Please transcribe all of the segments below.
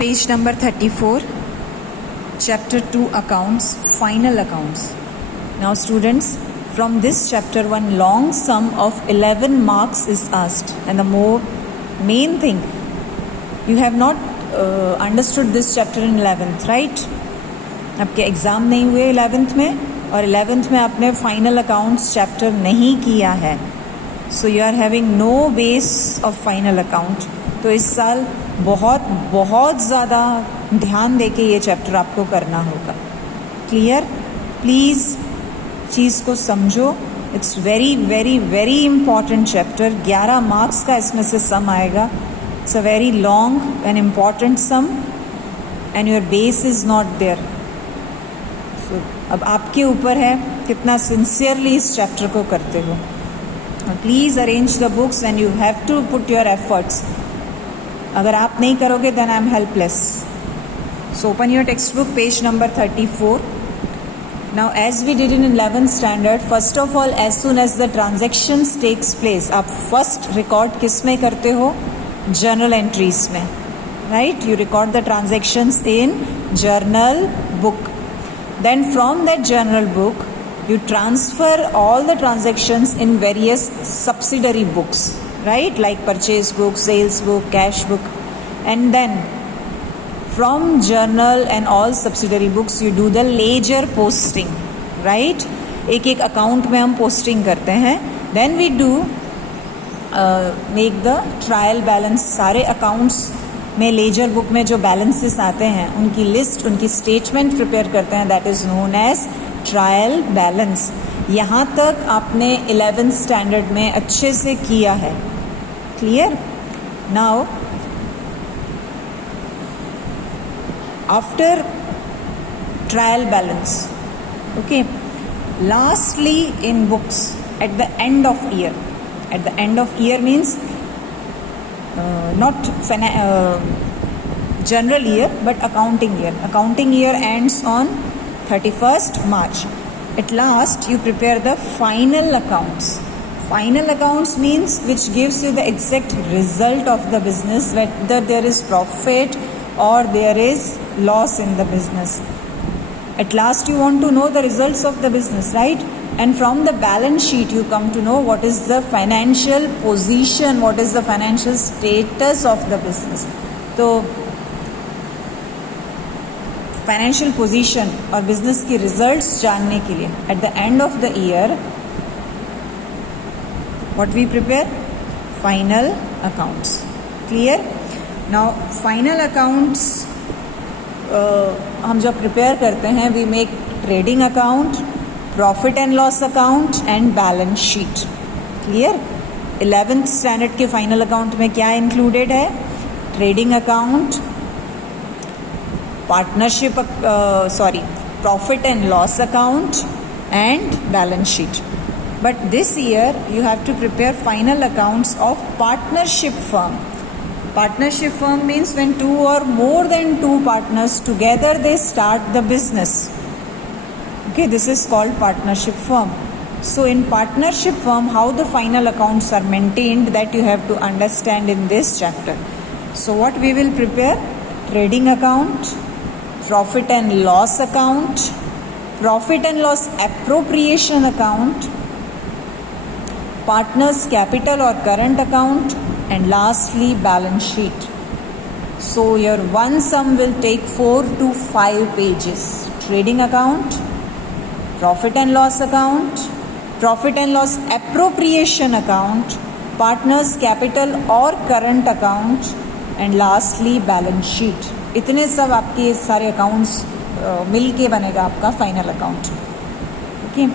Page number 34, chapter 2, accounts, final accounts. Now students, from this chapter one long sum of 11 marks is asked, and the main thing, you have not understood this chapter in 11th, right? आपके exam नहीं हुए 11th में, और 11th में आपने final accounts chapter नहीं किया है, so you are having no base of final account. तो इस साल बहुत ज़्यादा ध्यान देके ये चैप्टर आपको करना होगा. क्लियर? प्लीज़ चीज़ को समझो. It's very very very important chapter. 11 marks का इसमें से सम आएगा. It's a very long and important sum and your base is not there. So अब आपके ऊपर है कितना सिंसियरली इस चैप्टर को करते हो. Please arrange the books and you have to put your efforts. अगर आप नहीं करोगे then I am helpless. So open your text book, page number 34. Now as we did in 11th standard, first of all, as soon as the transactions takes place, आप first record किस में करते हो? Journal entries में, right? You record the transactions in journal book. Then from that journal book, you transfer all the transactions in various subsidiary books, right? Like purchase book, sales book, cash book, and then from journal and all subsidiary books you do the ledger posting, right? एक एक account में हम posting करते हैं. then we do make the trial balance. सारे accounts में laser book में जो बैलेंसेस आते हैं उनकी लिस्ट, उनकी स्टेटमेंट प्रिपेयर करते हैं. That is known as trial balance. यहाँ तक आपने 11th स्टैंडर्ड में अच्छे से किया है. Clear? Now after trial balance, okay, lastly in books at the end of year, at the end of year means not general year but accounting year ends on 31st March. At last you prepare the final accounts. Final accounts means which gives you the exact result of the business, whether there is profit or there is loss in the business. At last you want to know the results of the business, right? And from the balance sheet you come to know what is the financial position, what is the financial status of the business. So financial position और business की results जानने के लिए at the end of the year what we prepare? Final accounts. Clear? Now final accounts हम जब prepare करते हैं we make trading account, profit and loss account and balance sheet. Clear? 11th standard के final account में क्या included है? Trading account, partnership profit and loss account and balance sheet. But this year you have to prepare final accounts of partnership firm. Partnership firm means when two or more than two partners together they start the business. Okay, this is called partnership firm. So in partnership firm, how the final accounts are maintained, that you have to understand in this chapter. So what we will prepare? Trading account, profit and loss account, profit and loss appropriation account, partners capital or current account, and lastly balance sheet. So your one sum will take 4 to 5 pages. Trading account, profit and loss account, profit and loss appropriation account, partners capital or current account, and lastly balance sheet. इतने सब आपके सारे accounts मिल के बनेगा आपका final account. Okay,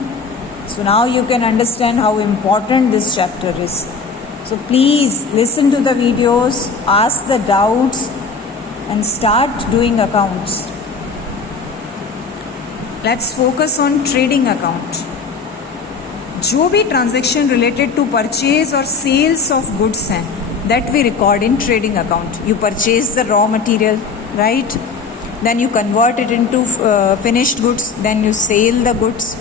so now you can understand how important this chapter is. So please listen to the videos, ask the doubts and start doing accounts. Let's focus on trading account. जो भी transaction related to purchase or sales of goods हैं, that we record in trading account. You purchase the raw material, right? Then you convert it into finished goods, then you sell the goods.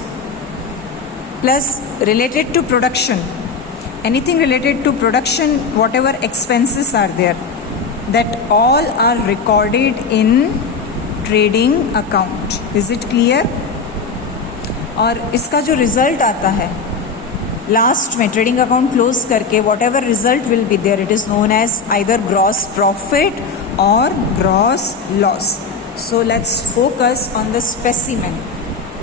Plus related to production. Anything related to production, whatever expenses are there, that all are recorded in trading account. Is it clear? और इसका जो result आता है last में trading account close करके, whatever result will be there, it is known as either gross profit और gross loss. So let's focus on the specimen.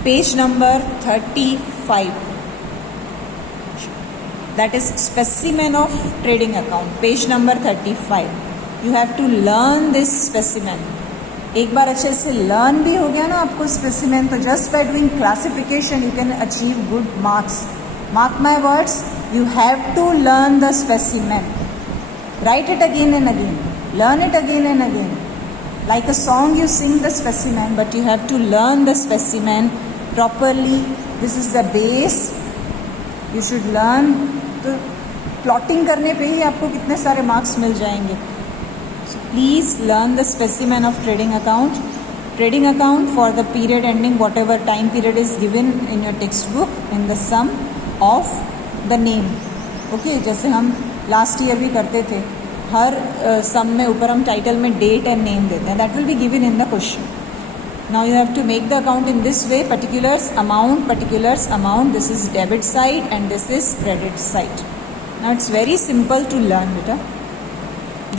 Page number 35, that is specimen of trading account, page number 35. You have to learn this specimen. एक बार अच्छे से learn भी हो गया ना आपको specimen, तो just by doing classification you can achieve good marks. Mark my words, you have to learn the specimen. Write it again and again, learn it again and again. Like a song you sing the specimen, but you have to learn the specimen properly. This is the base. You should learn. तो plotting करने पे ही आपको कितने सारे marks मिल जाएंगे. So please learn the specimen of trading account. Trading account for the period ending whatever time period is given in your textbook in the sum of the name. Okay, जैसे हम last year भी करते थे, हर सम में ऊपर हम title में date and name देते हैं. That will be given in the question. Now you have to make the account in this way: particulars, amount. This is debit side and this is credit side. Now it's very simple to learn, beta.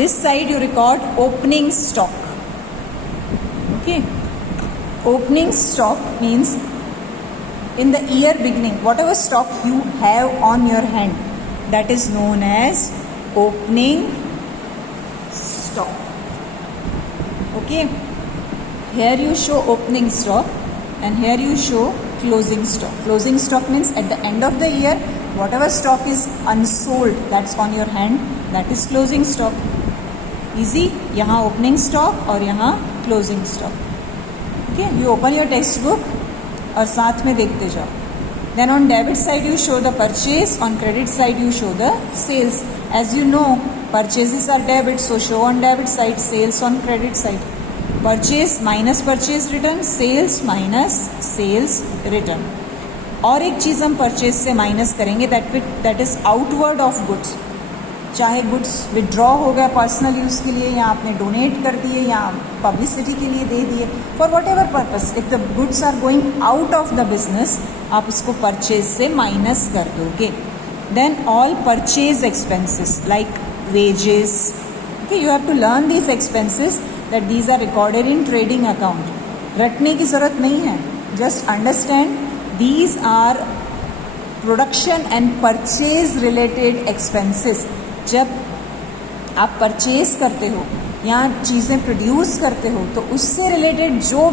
This side you record opening stock. Okay. Opening stock means in the year beginning, whatever stock you have on your hand, that is known as opening stock. Okay. Here you show opening stock and here you show closing stock. Closing stock means at the end of the year, whatever stock is unsold that's on your hand, that is closing stock. Easy. यहाँ opening stock और यहाँ closing stock. Okay, you open your textbook और साथ में देखते जाओ. Then on debit side you show the purchase, on credit side you show the sales. As you know, purchases are debit, so show on debit side, sales on credit side. Purchase minus purchase return, sales minus sales return. और एक चीज़ हम purchase से minus करेंगे, that is outward of goods. चाहे goods withdraw हो गया personal use के लिए, या आपने डोनेट कर दिए, या पब्लिसिटी के लिए दे दिए, for whatever purpose. If the goods are going out of the business, आप उसको परचेज से माइनस कर दोगे. Then all purchase expenses like wages. Okay, you have to learn these expenses that these are recorded in trading account. रटने की ज़रूरत नहीं है, just understand these are production and purchase related expenses. जब आप परचेज करते हो या चीज़ें प्रोड्यूस करते हो, तो उससे रिलेटेड जो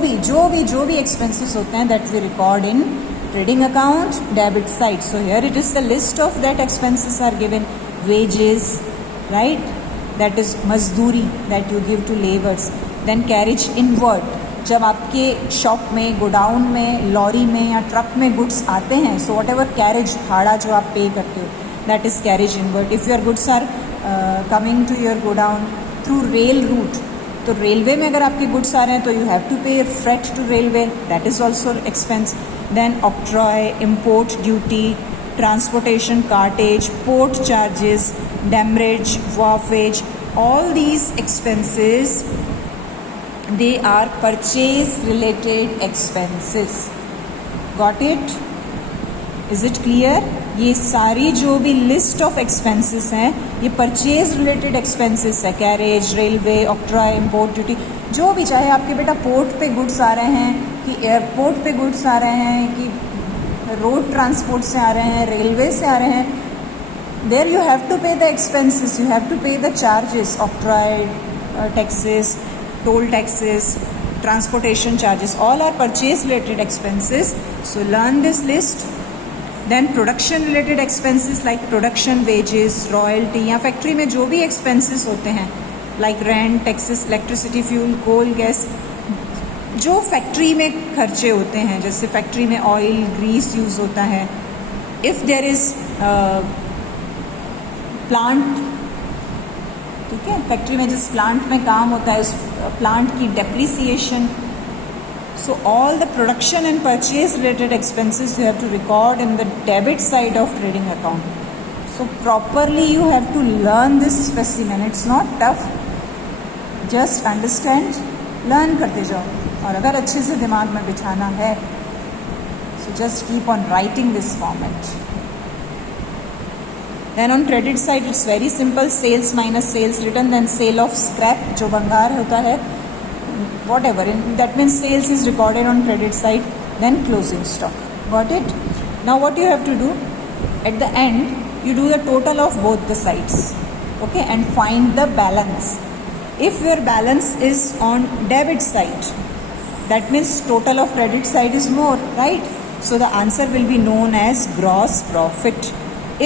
भी एक्सपेंसेस होते हैं, that we record in trading account debit side. So here it is the list of that expenses are given. Wages, right? That is मजदूरी that you give to laborers. Then carriage inward, जब आपके shop में, godown में, lorry में या truck में goods आते हैं, सो वट एवर कैरेज भाड़ा जो आप पे करते हो, that is carriage inward. If your goods are coming to your godown through rail route, तो रेलवे में अगर आपके गुड्स आ रहे हैं तो you have to pay freight to railway, that is also expense. Then octroi, import duty, transportation, cartage, port charges, demurrage, wharfage, all these expenses, they are purchase related expenses. Got it? Is it clear? ये सारी जो भी list of expenses हैं, ये purchase related expenses है. Carriage, railway, octroi, import duty, जो भी, चाहे आपके बेटा पोर्ट पे गुड्स आ रहे हैं, कि एयरपोर्ट पे गुड्स आ रहे हैं, कि रोड ट्रांसपोर्ट से आ रहे हैं, रेलवे से आ रहे हैं, there you have to pay the expenses, you have to pay the charges, octroi taxes, toll taxes, transportation charges, all are purchase related expenses. So learn this list. Then production related expenses like production wages, royalty, या factory में जो भी एक्सपेंसेस होते हैं like rent, taxes, electricity, fuel, coal, gas, जो factory में खर्चे होते हैं, जैसे फैक्ट्री में ऑयल, ग्रीस यूज़ होता है. इफ़ देयर इज़ प्लांट, ठीक है, फैक्ट्री में जिस प्लांट में काम होता है, उस प्लांट की depreciation. So all the production and purchase related expenses you have to record in the debit side of trading account. So properly you have to learn this specimen. It's not tough. Just understand, learn करते जाओ। और अगर अच्छे से दिमाग में बिठाना है so just keep on writing this format. Then on credit side it's very simple, sales minus sales return, then sale of scrap जो भंगार होता है, whatever, that means sales is recorded on credit side, then closing stock. Got it? Now what you have to do at the end, you do the total of both the sides, okay, and find the balance. If your balance is on debit side, that means total of credit side is more, right? So the answer will be known as gross profit.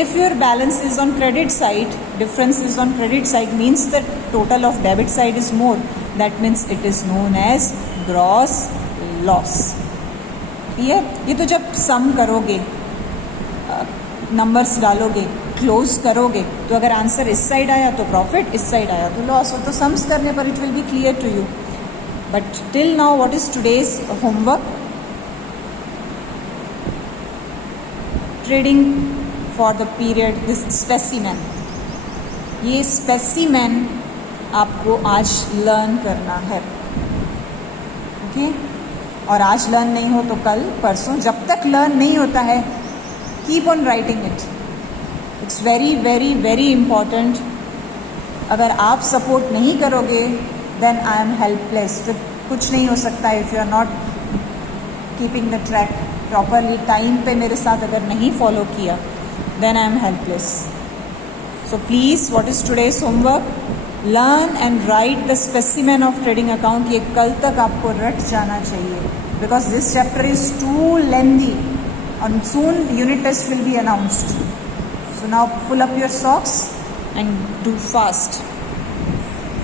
If your balance is on credit side, difference is on credit side, means the total of debit side is more, that means it is known as gross loss. Clear? ये तो जब sum करोगे, numbers डालोगे, close करोगे, तो अगर answer इस side आया तो प्रॉफिट, इस साइड आया तो लॉस, हो तो सम्स करने पर it will be clear to you. But till now what is today's homework? Trading for the period, this specimen, ये स्पेसिमेन आपको आज लर्न करना है, ओके? और आज लर्न नहीं हो तो कल, परसों, जब तक लर्न नहीं होता है keep on writing it. It's very very very important. अगर आप सपोर्ट नहीं करोगे then I am helpless. फिर कुछ नहीं हो सकता if you are not keeping the track properly, time पे मेरे साथ अगर नहीं फॉलो किया then I am helpless. So please, what is today's homework? Learn and write the specimen of trading account. ये कल तक आपको रट जाना चाहिए because this chapter is too lengthy. And soon unit test will be announced. So now pull up your socks and do fast.